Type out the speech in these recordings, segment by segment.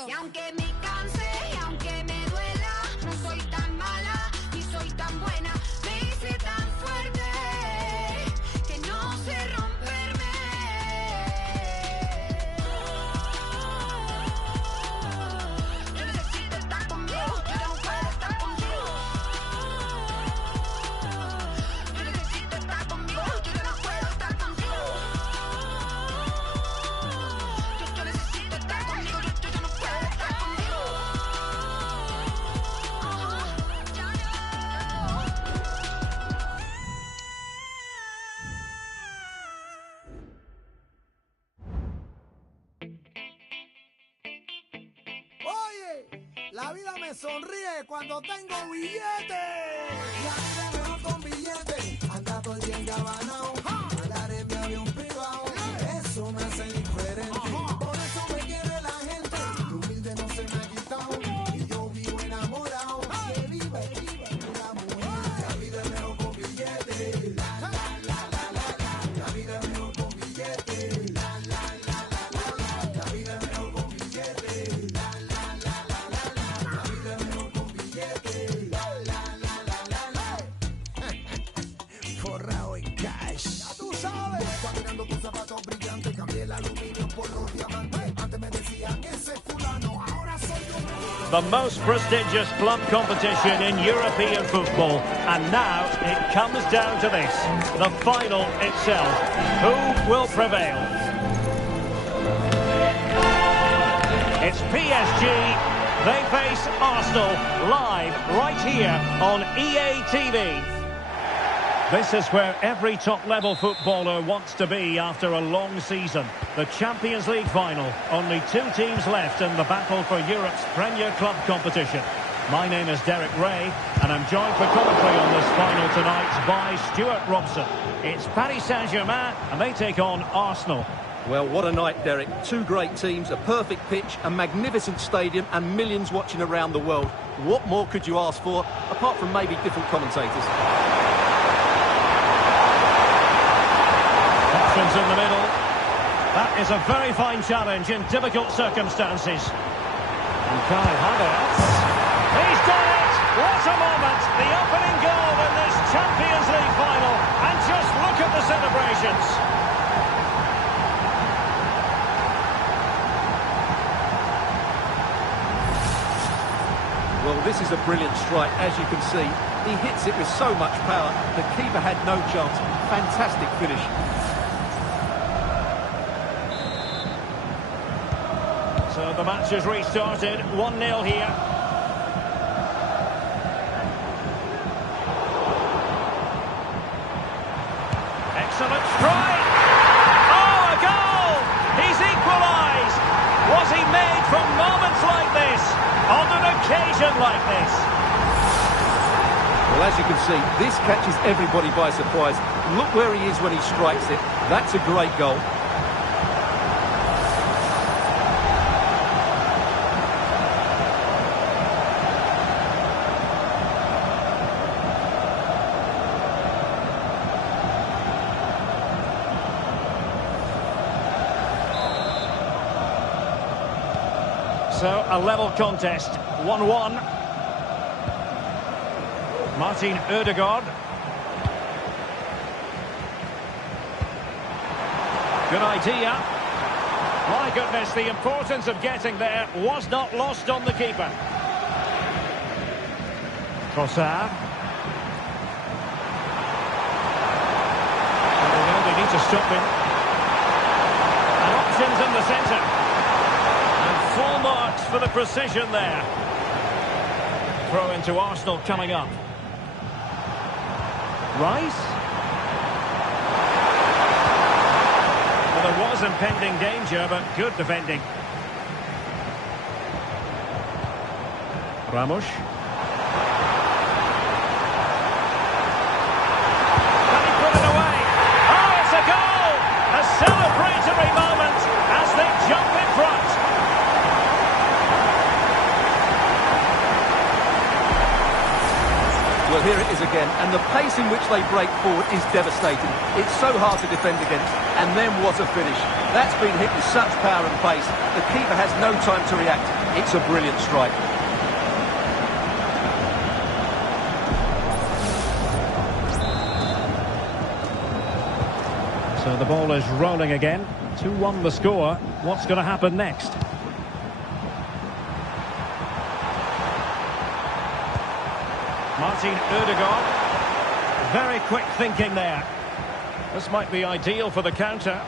partido. Y aunque me canse, y aunque me duela, no soy tan mala, ni soy tan buena. Me hice tan fuerte que no sé romperme. Yo necesito estar conmigo, yo no puedo estar contigo. Yo necesito estar conmigo, yo no puedo estar contigo. Yo necesito estar conmigo, yo no puedo estar contigo. Oye, la vida me sonríe cuando tengo billetes. La vida mejor con billetes. Anda todo el día engabanao. Volar en mi avión privado. Eso me hace diferente. Por eso me quiere la gente. Lo humilde no se me ha quitado. Y yo vivo enamorado. Que viva la mujer. La vida es mejor con billetes. La vida es mejor con billetes. La vida es mejor con billetes. La vida es mejor con billetes. Forrado en cash. Ya tú sabes. Caminando tus zapatos brillantes. Cambié el aluminio por los diamantes. Antes me decían ese fulano. Ahora soy yo. The most prestigious club competition in European football. And now it comes down to this. The final itself. Who will prevail? It's PSG. They face Arsenal live right here on EA TV. This is where every top-level footballer wants to be after a long season. The Champions League final. Only two teams left in the battle for Europe's Premier Club competition. My name is Derek Ray, and I'm joined for commentary on this final tonight by Stuart Robson. It's Paris Saint-Germain, and they take on Arsenal. Well, what a night, Derek. Two great teams, a perfect pitch, a magnificent stadium, and millions watching around the world. What more could you ask for, apart from maybe different commentators? Options in the middle. That is a very fine challenge in difficult circumstances. And Kai Havertz. He's done it! What a moment! The opening goal in this Champions League final. And just look at the celebrations. Well, this is a brilliant strike, as you can see. He hits it with so much power. The keeper had no chance. Fantastic finish. So the match has restarted. 1-0 here. Excellent strike! Oh, a goal! He's equalised! Was he made from moments like this? On an occasion like this? Well, as you can see, this catches everybody by surprise. Look where he is when he strikes it. That's a great goal. So, a level contest, 1-1. Martin Ødegaard. Good idea. My goodness, the importance of getting there was not lost on the keeper. Trossard. They need to stop him. And options in the centre. Full marks for the precision there. Throw into Arsenal coming up. Rice. Well, there was impending danger, but good defending. Ramos. Can he put it away? Oh, it's a goal! A celebratory moment as they jump in front. Well, here it is again, and the pace in which they break forward is devastating. It's so hard to defend against, and then what a finish. That's been hit with such power and pace, the keeper has no time to react. It's a brilliant strike. So the ball is rolling again. 2-1 the score. What's going to happen next? Martin Ødegaard. Very quick thinking there. This might be ideal for the counter.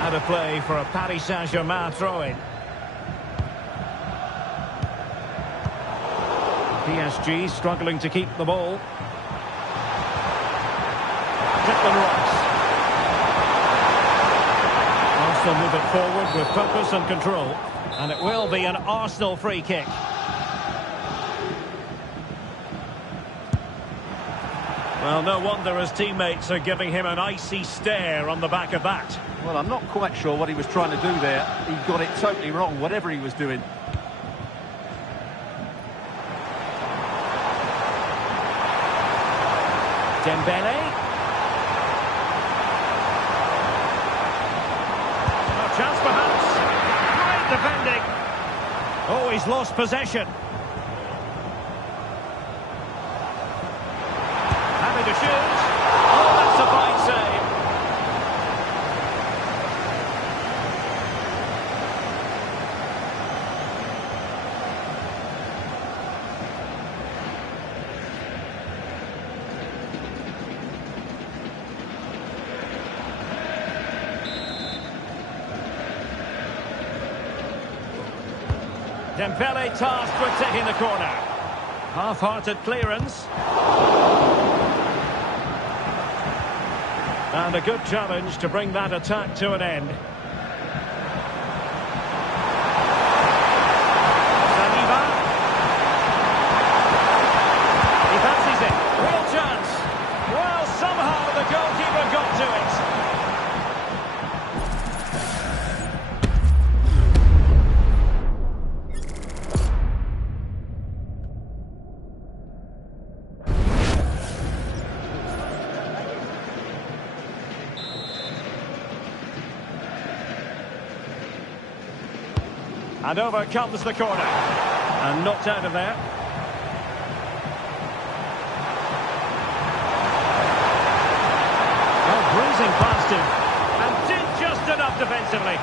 Out of play for a Paris Saint-Germain throw-in. PSG struggling to keep the ball. Declan Rice. Arsenal move it forward with purpose and control. And it will be an Arsenal free kick. Well, no wonder his teammates are giving him an icy stare on the back of that. Well, I'm not quite sure what he was trying to do there. He got it totally wrong, whatever he was doing. Dembele. A chance perhaps. Great defending. Oh, he's lost possession. Having to shoot. Oh, that's a fine save. Dembele tasked with taking the corner. Half-hearted clearance. And a good challenge to bring that attack to an end. Saliba. He fancies it. Real chance. Well, somehow the goalkeeper got to it. And over comes the corner. And knocked out of there. Well, breezing past him. And did just enough defensively.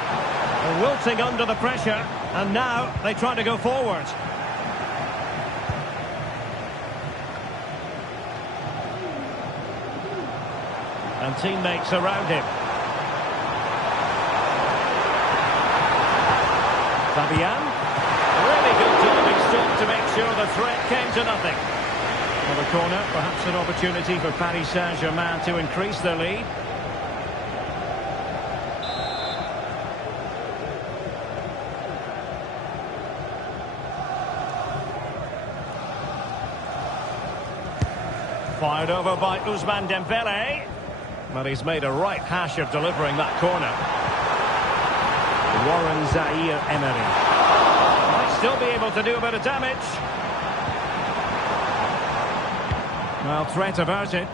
They're wilting under the pressure. And now they try to go forward. And teammates around him. Fabian, really good diving stop to make sure the threat came to nothing. For the corner, perhaps an opportunity for Paris Saint-Germain to increase their lead. Fired over by Ousmane Dembele. Well, he's made a right hash of delivering that corner. Warren Zaïre-Emery might still be able to do a bit of damage. Well, threat averted.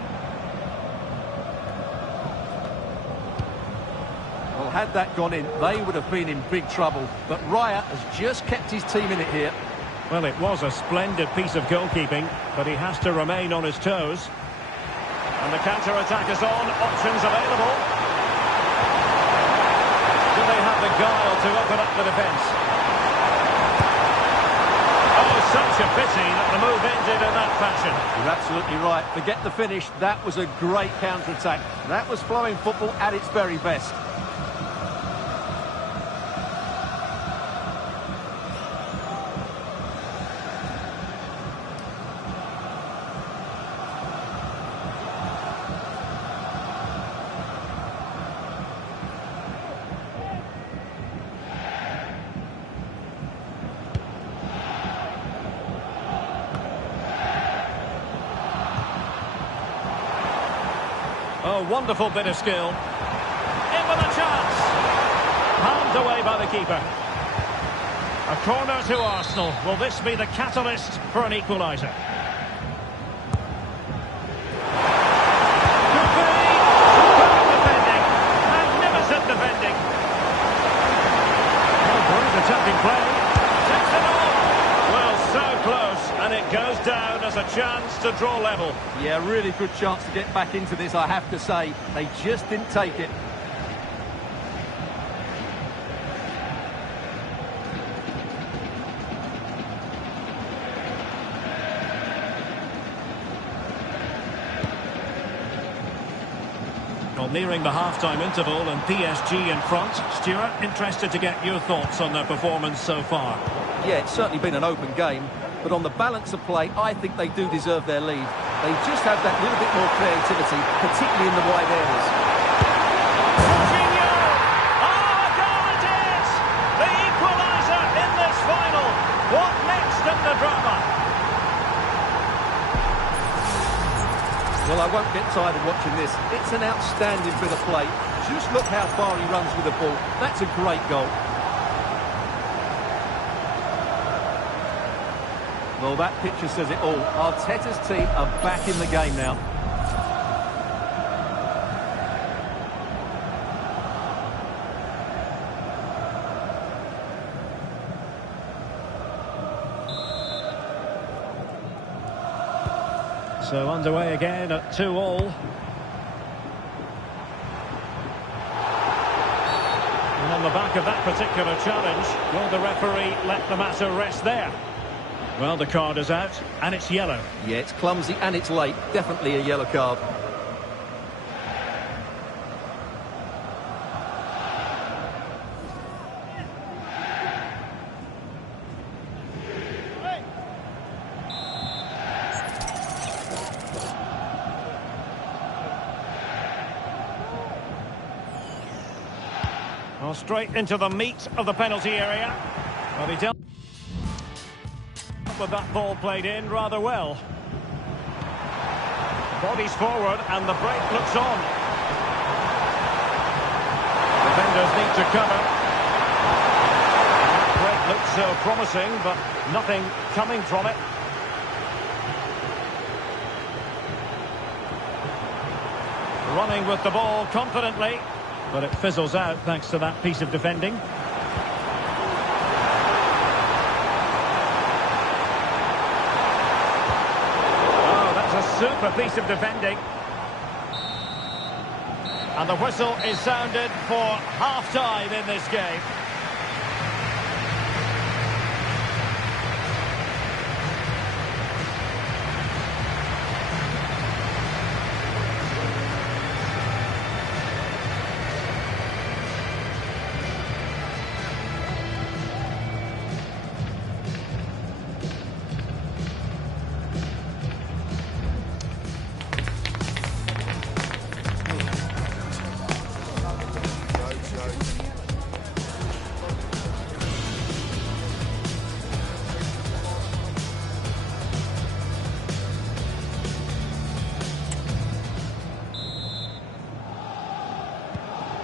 Well, had that gone in, they would have been in big trouble. But Raya has just kept his team in it here. Well, it was a splendid piece of goalkeeping, but he has to remain on his toes. And the counter-attack is on, options available. Do they have the guile to open up the defence? Oh, such a pity that the move ended in that fashion. You're absolutely right. Forget the finish. That was a great counter-attack. That was flowing football at its very best. Oh, wonderful bit of skill. In with a chance. Palmed away by the keeper. A corner to Arsenal. Will this be the catalyst for an equaliser? Could be. Superb defending. Magnificent defending. Yeah, really good chance to get back into this, I have to say. They just didn't take it. Well, nearing the half-time interval and PSG in front. Stuart, interested to get your thoughts on their performance so far. Yeah, it's certainly been an open game, but on the balance of play, I think they do deserve their lead. They just have that little bit more creativity, particularly in the wide areas. Coutinho! Oh, a goal it is! The equaliser in this final. What next in the drama? Well, I won't get tired of watching this. It's an outstanding bit of play. Just look how far he runs with the ball. That's a great goal. Well, that picture says it all. Arteta's team are back in the game now. So underway again at 2-2. And on the back of that particular challenge, will the referee let the matter rest there? Well, the card is out, and it's yellow. Yeah, it's clumsy and it's late. Definitely a yellow card. Well, straight into the meat of the penalty area. Well, he dealt with that ball played in rather well. Bodies forward and the break looks on. Defenders need to cover. That break looks so promising, but nothing coming from it. Running with the ball confidently, but it fizzles out thanks to that piece of defending. Super piece of defending. And the whistle is sounded for half-time in this game.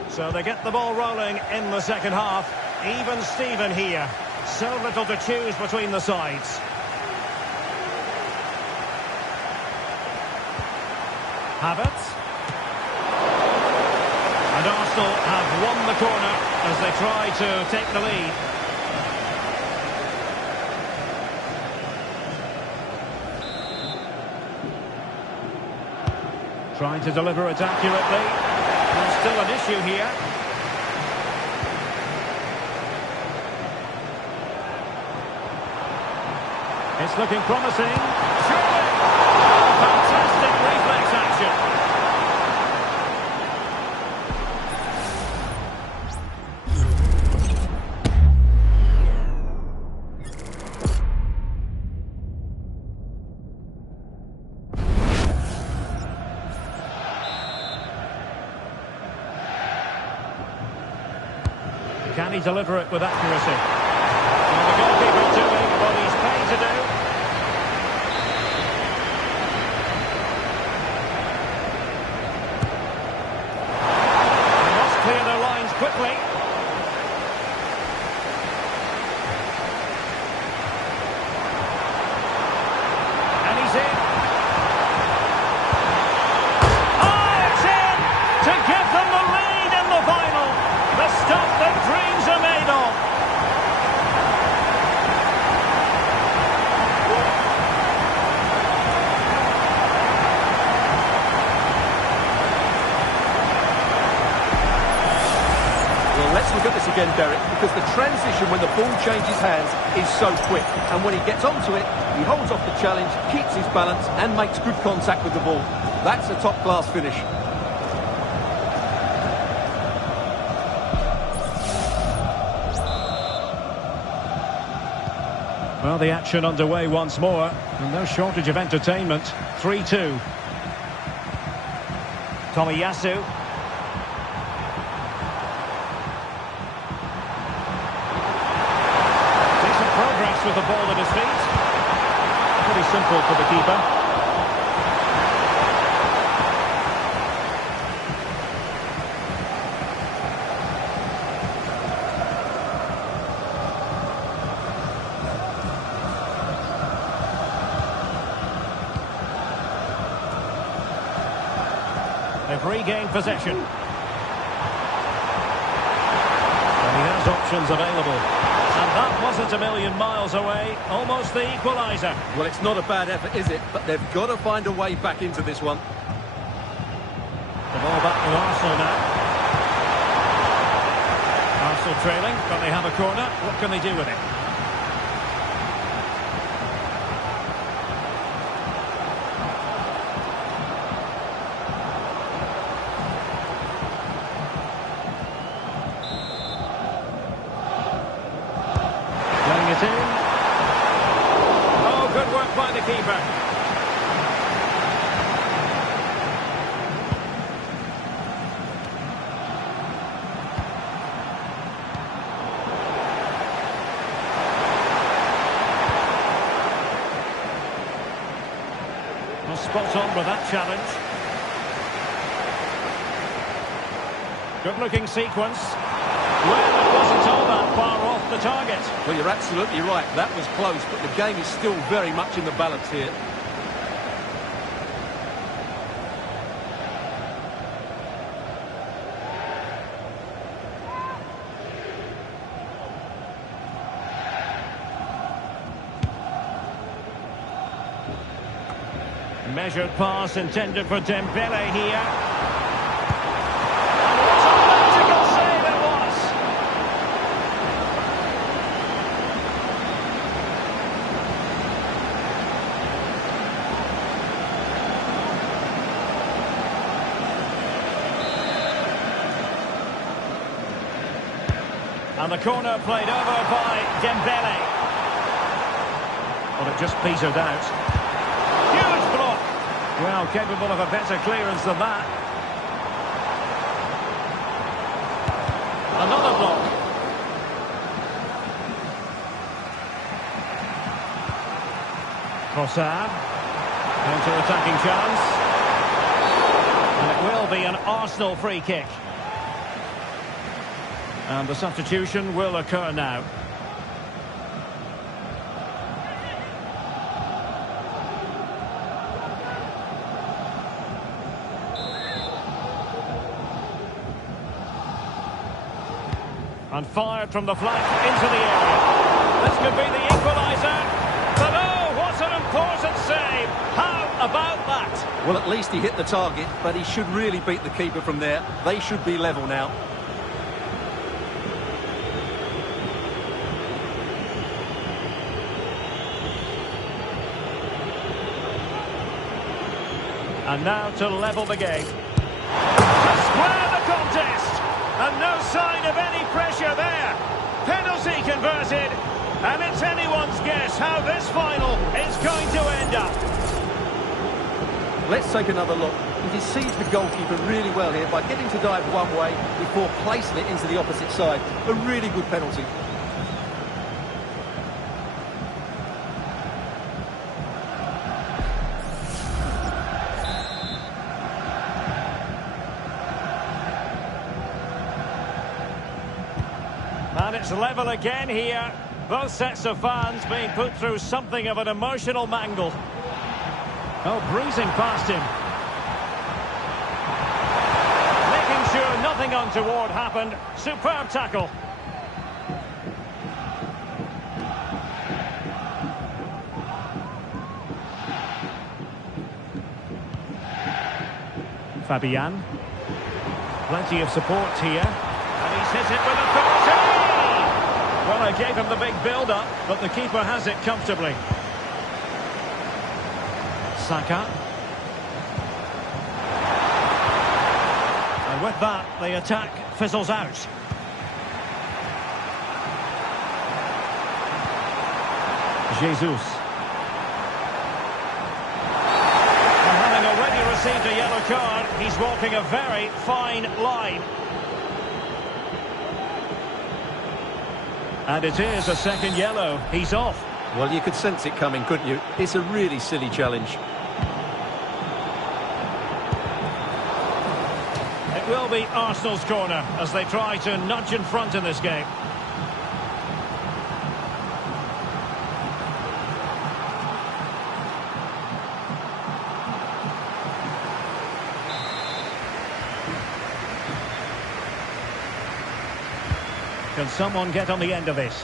So they get the ball rolling in the second half. Even Steven here. So little to choose between the sides. Havertz. And Arsenal have won the corner as they try to take the lead. Trying to deliver it accurately. There's still an issue here. It's looking promising. Surely! Oh, fantastic reflex action. Can he deliver it with accuracy? Well, the goalkeeper doing what he's paid to do. They must clear their lines quickly. And he's in. Oh, it's in! To give them the lead in the final. The stuff that dreams are made of. look at this again, Derek, because the transition when the ball changes hands is so quick. And when he gets onto it, he holds off the challenge, keeps his balance and makes good contact with the ball. That's a top-class finish. Well, the action underway once more, and no shortage of entertainment. 3-2. Tomiyasu. Decent progress with the ball at his feet. Pretty simple for the keeper. They've regained possession. And he has options available. And that wasn't a million miles away. Almost the equaliser. Well, it's not a bad effort, is it? But they've got to find a way back into this one. The ball back with Arsenal now. Arsenal trailing, but they have a corner. What can they do with it? It in. Oh, good work by the keeper. Well, spot on with that challenge. Good-looking sequence. Well, it wasn't all that far off the target. Well, you're absolutely right. That was close, but the game is still very much in the balance here. Measured pass intended for Dembele here. And the corner played over by Dembele. Well, it just petered out. Huge block. Well, capable of a better clearance than that. Another block. Trossard. Counter-attacking chance. And it will be an Arsenal free kick. And the substitution will occur now. And fired from the flank into the area. This could be the equaliser. But oh, what an important save. How about that? Well, at least he hit the target, but he should really beat the keeper from there. They should be level now. And now to level the game. To square the contest. And no sign of any pressure there. Penalty converted. And it's anyone's guess how this final is going to end up. Let's take another look. He deceived the goalkeeper really well here by getting to dive one way before placing it into the opposite side. A really good penalty. And it's level again here. Both sets of fans being put through something of an emotional mangle. Oh, breezing past him. Making sure nothing untoward happened. Superb tackle. Fabian. Plenty of support here. And he's hit it with authority! Well, I gave him the big build-up, but the keeper has it comfortably. Saka. And with that, the attack fizzles out. Jesus. And having already received a yellow card, he's walking a very fine line. And it is a second yellow. He's off. Well, you could sense it coming, couldn't you? It's a really silly challenge. It will be Arsenal's corner as they try to nudge in front in this game. Can someone get on the end of this?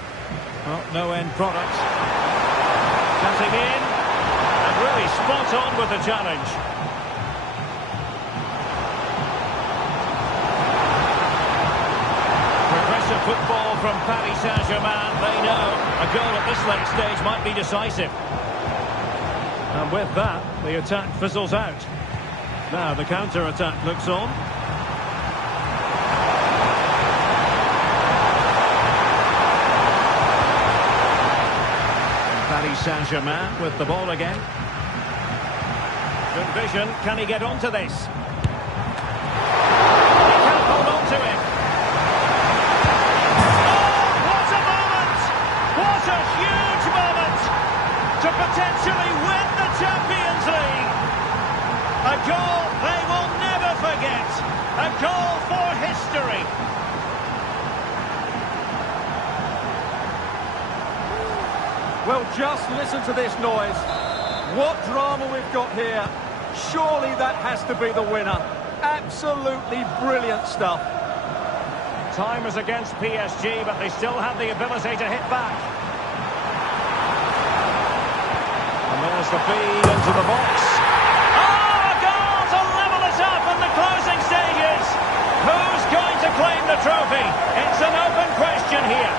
Oh, no end product. Cutting in, and really spot on with the challenge. Progressive football from Paris Saint-Germain. They know a goal at this late stage might be decisive. And with that, the attack fizzles out. Now the counter-attack looks on. Paris Saint-Germain with the ball again. Good vision. Can he get onto this? He can't hold on to it. Oh, what a moment! What a huge moment to potentially win the Champions League. A goal they will never forget. A goal for history. Well, just listen to this noise. What drama we've got here. Surely that has to be the winner. Absolutely brilliant stuff. Time is against PSG, but they still have the ability to hit back. And there's the feed into the box. Oh, a goal to level it up in the closing stages. Who's going to claim the trophy? It's an open question here.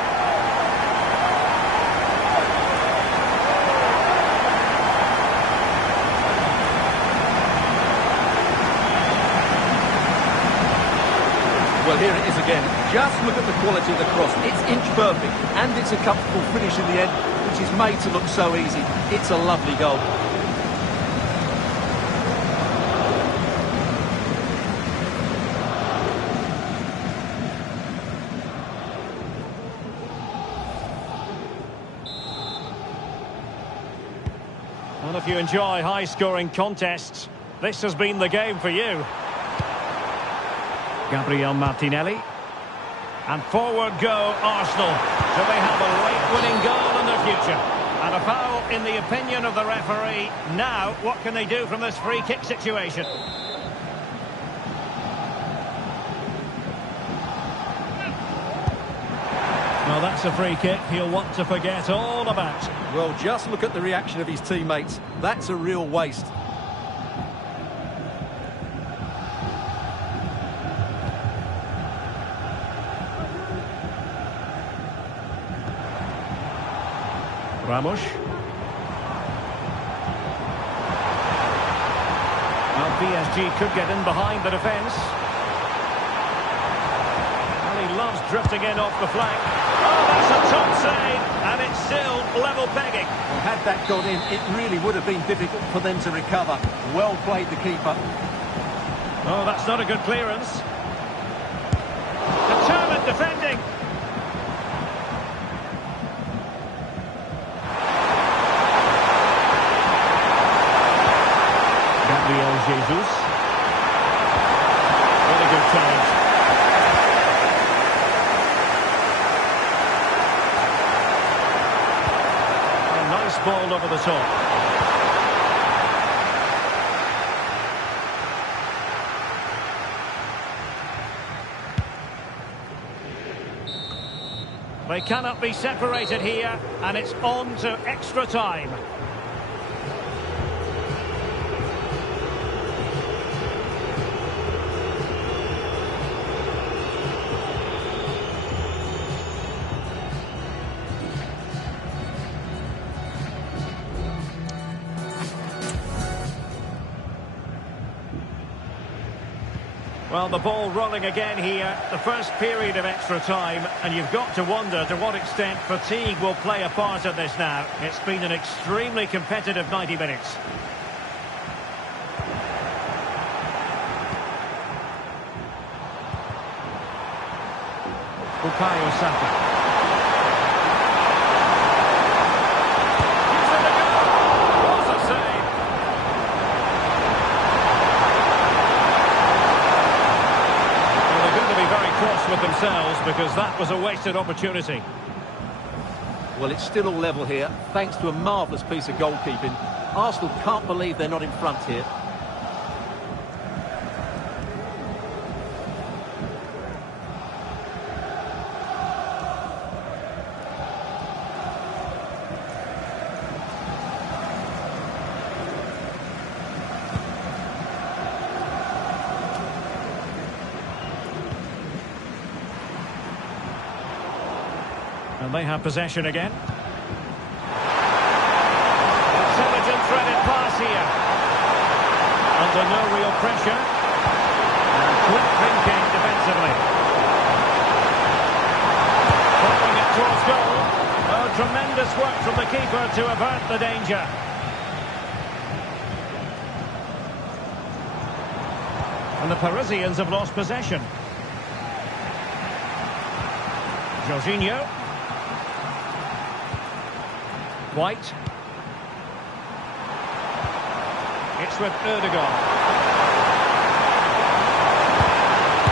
Well, here it is again. Just look at the quality of the cross. It's inch perfect, and it's a comfortable finish in the end, which is made to look so easy. It's a lovely goal. Well, if you enjoy high-scoring contests, this has been the game for you. Gabriel Martinelli. And forward go Arsenal. Do they have a late-winning goal in their future? And a foul in the opinion of the referee. Now, what can they do from this free-kick situation? Well, that's a free kick he'll want to forget all about. Well, just look at the reaction of his teammates. That's a real waste. Ramos. Well, PSG could get in behind the defence. Well, he loves drifting in off the flank. Oh, that's a top save, and it's still level pegging. Well, had that gone in, it really would have been difficult for them to recover. Well played, the keeper. Oh, that's not a good clearance. Determined defending. Gabriel Jesus. Really good challenge. A nice ball over the top. They cannot be separated here, and it's on to extra time. Well, the ball rolling again here, the first period of extra time, and you've got to wonder to what extent fatigue will play a part in this now. It's been an extremely competitive 90 minutes. Bukayo Saka. Gives it a go. What a save. Well, they're going to be very cross with themselves because that was a wasted opportunity. Well, it's still all level here, thanks to a marvellous piece of goalkeeping. Arsenal can't believe they're not in front here. And they have possession again. Intelligent-threaded pass here. Under no real pressure. And quick thinking defensively. Following it towards goal. Oh, tremendous work from the keeper to avert the danger. And the Parisians have lost possession. Jorginho. White. It's with Ødegaard.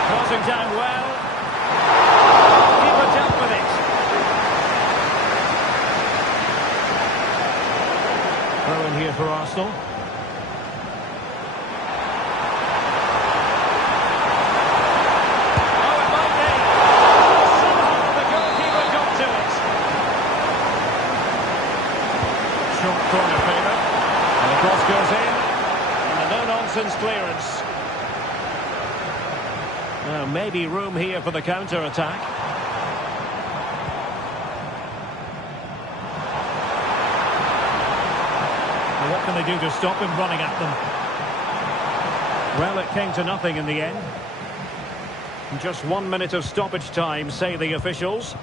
Crossing down well. Keeper dealt with it. Throw in here for Arsenal. Oh, it might be. Somehow the goalkeeper got to it. Short corner favour. And the cross goes in. And a no-nonsense clearance. Now, maybe room here for the counter-attack. And what can they do to stop him running at them? Well, it came to nothing in the end. Just 1 minute of stoppage time, say the officials.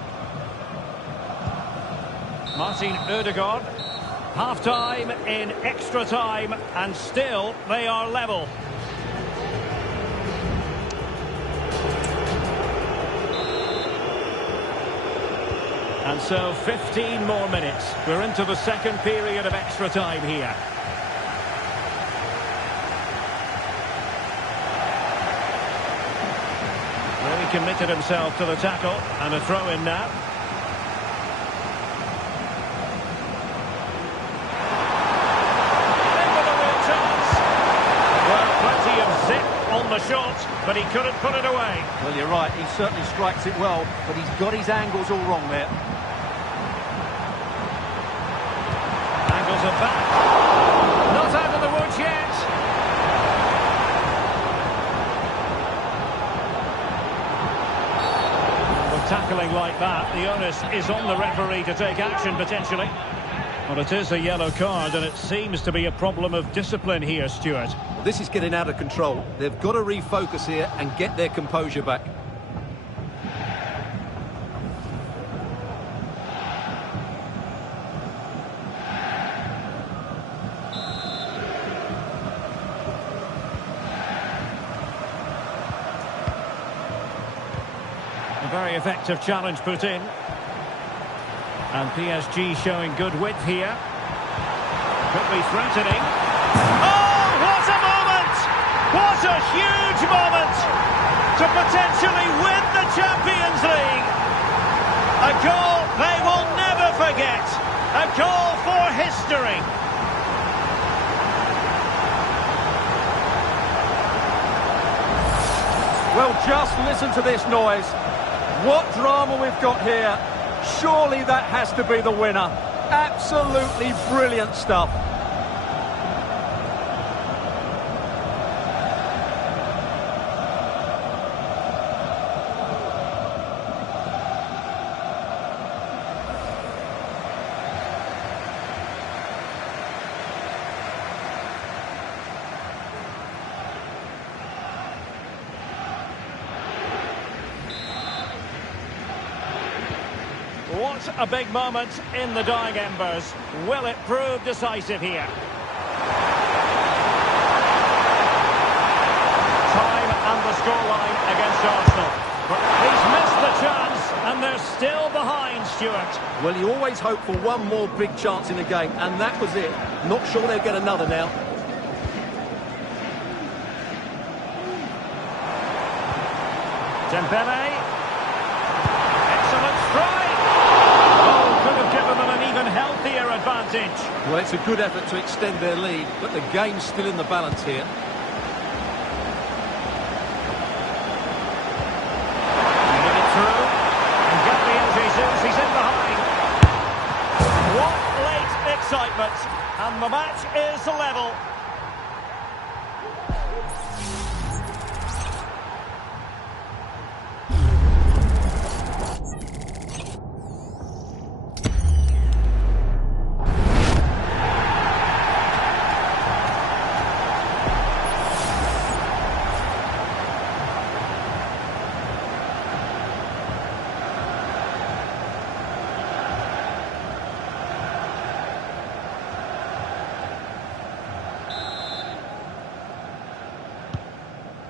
Martin Ødegaard. Half-time in extra time, and still they are level. And so 15 more minutes. We're into the second period of extra time here. Really committed himself to the tackle, and a throw in now. On the shot, but he couldn't put it away. Well, you're right, he certainly strikes it well, but he's got his angles all wrong there. Angles are back. Not out of the woods yet. With tackling like that, the onus is on the referee to take action potentially. Well, it is a yellow card, and it seems to be a problem of discipline here, Stuart. This is getting out of control. They've got to refocus here and get their composure back. A very effective challenge put in. And PSG showing good width here. Could be threatening. Oh, what a moment! What a huge moment to potentially win the Champions League. A goal they will never forget. A goal for history. Well, just listen to this noise. What drama we've got here. Surely that has to be the winner. Absolutely brilliant stuff. What a big moment in the dying embers. Will it prove decisive here? Time and the scoreline against Arsenal. But he's missed the chance, and they're still behind, Stuart. Well, you always hope for one more big chance in the game, and that was it. Not sure they'll get another now. Dembele. Excellent strike. Oh, could have given them an even healthier advantage. Well, it's a good effort to extend their lead, but the game's still in the balance here. Get it through. And Gabriel Jesus, he's in behind. What late excitement. And the match is level.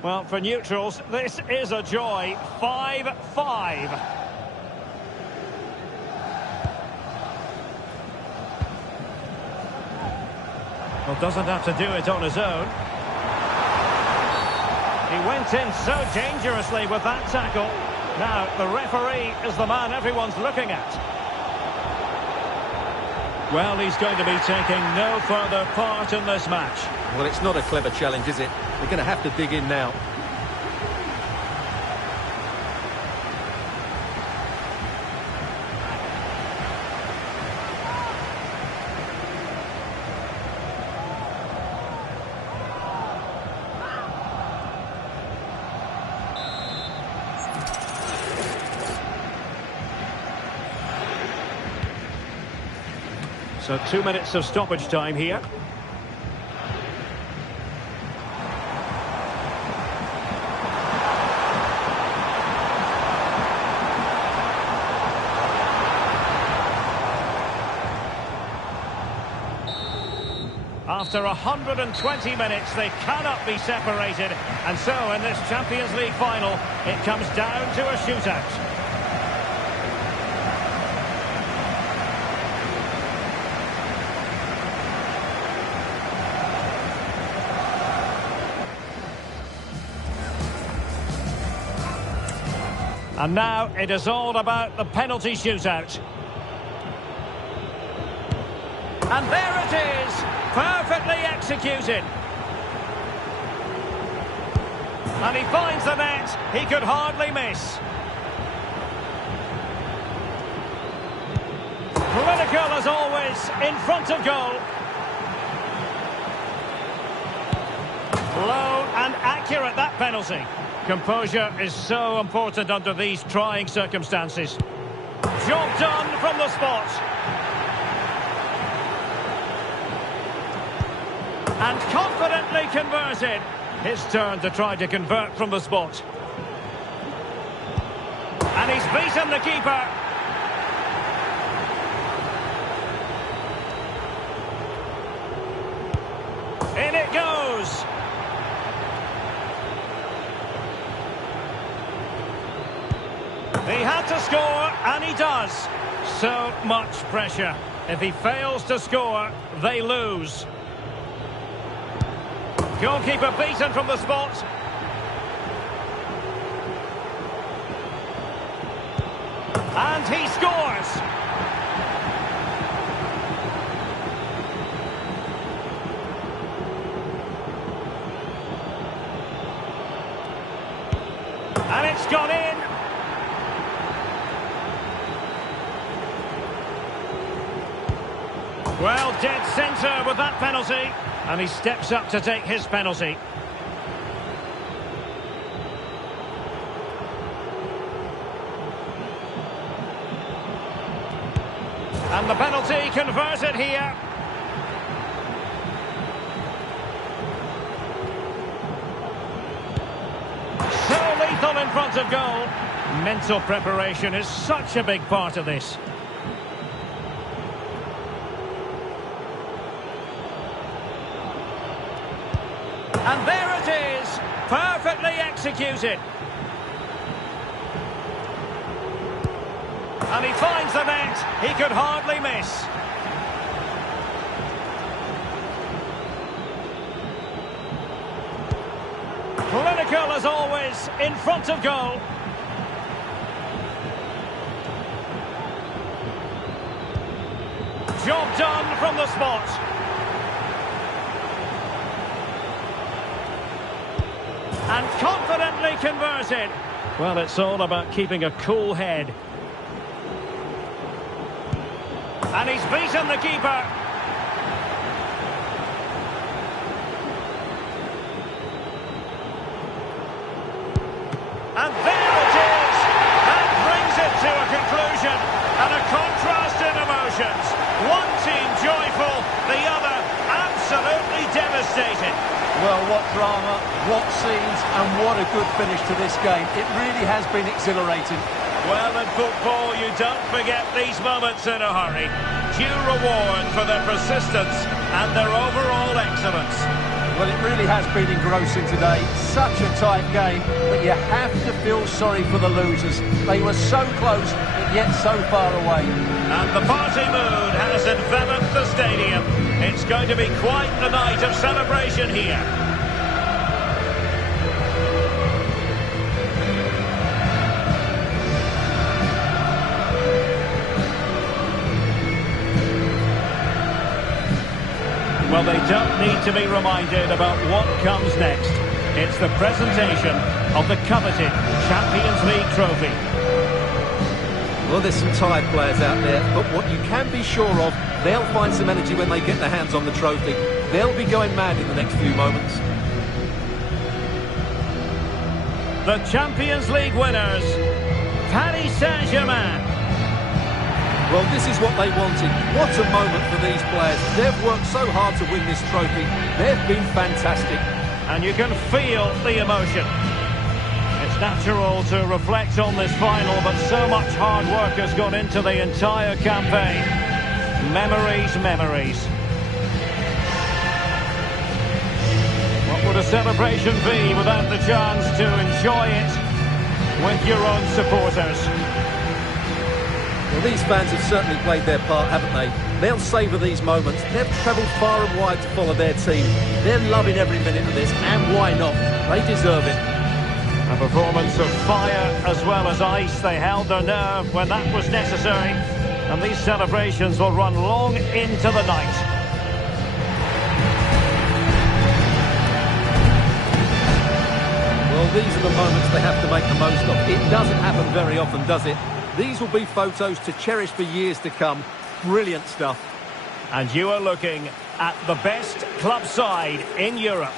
Well, for neutrals, this is a joy. 5-5. Well, doesn't have to do it on his own. He went in so dangerously with that tackle. Now, the referee is the man everyone's looking at. Well, he's going to be taking no further part in this match. Well, it's not a clever challenge, is it? They're going to have to dig in now. So 2 minutes of stoppage time here. After 120 minutes, they cannot be separated. And so, in this Champions League final, it comes down to a shootout. And now it is all about the penalty shootout. And there it is, perfectly executed. And he finds the net, he could hardly miss. Critical as always, in front of goal. Low and accurate, that penalty. Composure is so important under these trying circumstances. Job done from the spot. And confidently converted. His turn to try to convert from the spot. And he's beaten the keeper. In it goes. He had to score, and he does. So much pressure. If he fails to score, they lose. Goalkeeper beaten from the spot. And he scores. And it's gone in. Well, dead centre with that penalty. And he steps up to take his penalty. And the penalty converted here. So lethal in front of goal. Mental preparation is such a big part of this. And there it is, perfectly executed. And he finds the net, he could hardly miss. Clinical as always, in front of goal. Job done from the spot. And confidently converted. Well, it's all about keeping a cool head. And he's beaten the keeper. And there it is. That brings it to a conclusion. And a contrast in emotions. One team joyful, the other absolutely devastated. Well, what drama, what scenes, and what a good finish to this game. It really has been exhilarating. Well, in football, you don't forget these moments in a hurry. Due reward for their persistence and their overall excellence. Well, it really has been engrossing today. Such a tight game, but you have to feel sorry for the losers. They were so close, but yet so far away. And the party mood has enveloped the stadium. It's going to be quite the night of celebration here. Well, they don't need to be reminded about what comes next. It's the presentation of the coveted Champions League trophy. Well, there's some tired players out there, but what you can be sure of, they'll find some energy when they get their hands on the trophy. They'll be going mad in the next few moments. The Champions League winners, Paris Saint-Germain. Well, this is what they wanted. What a moment for these players. They've worked so hard to win this trophy. They've been fantastic. And you can feel the emotion. It's natural to reflect on this final, but so much hard work has gone into the entire campaign. Memories, memories. What would a celebration be without the chance to enjoy it with your own supporters? Well, these fans have certainly played their part, haven't they? They'll savour these moments. They've travelled far and wide to follow their team. They're loving every minute of this, and why not? They deserve it. A performance of fire as well as ice. They held their nerve when that was necessary. And these celebrations will run long into the night. Well, these are the moments they have to make the most of. It doesn't happen very often, does it? These will be photos to cherish for years to come. Brilliant stuff. And you are looking at the best club side in Europe.